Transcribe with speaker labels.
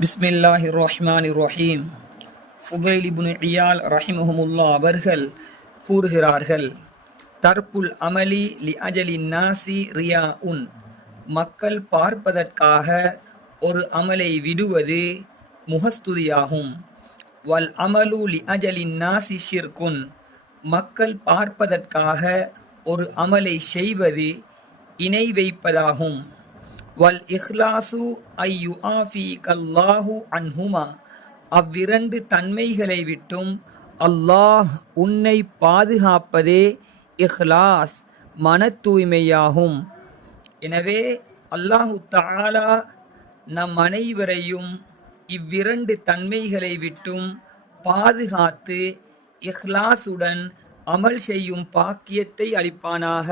Speaker 1: பிஸ்மில்லாஹி ரஹ்மான் ரஹீம் ஃபுதைல் இப்னு இயால் ரஹிமஹமுல்லா அவர்கள் கூறுகிறார்கள் தர்குல் அமலி லி அஜலி நாசி ரியா உன் மக்கள் பார்ப்பதற்காக ஒரு அமலை விடுவது முகஸ்துதியாகும். வல் அமலு லி அஜலி நாசி ஷிர்குன். மக்கள் பார்ப்பதற்காக ஒரு அமலை செய்வது இணை வைப்பதாகும். வல் இஹ்லாசு ஐயு ஆஃபி கல்லாஹு அன்ஹுமா அவ்விரண்டு தன்மைகளை விட்டும் அல்லாஹ் உன்னை பாதுகாப்பதே இஹ்லாஸ் மன தூய்மையாகும். எனவே அல்லாஹு தாலா நம் அனைவரையும் இவ்விரண்டு தன்மைகளை விட்டும் பாதுகாத்து இஹ்லாசுடன் அமல் செய்யும் பாக்கியத்தை அளிப்பானாக.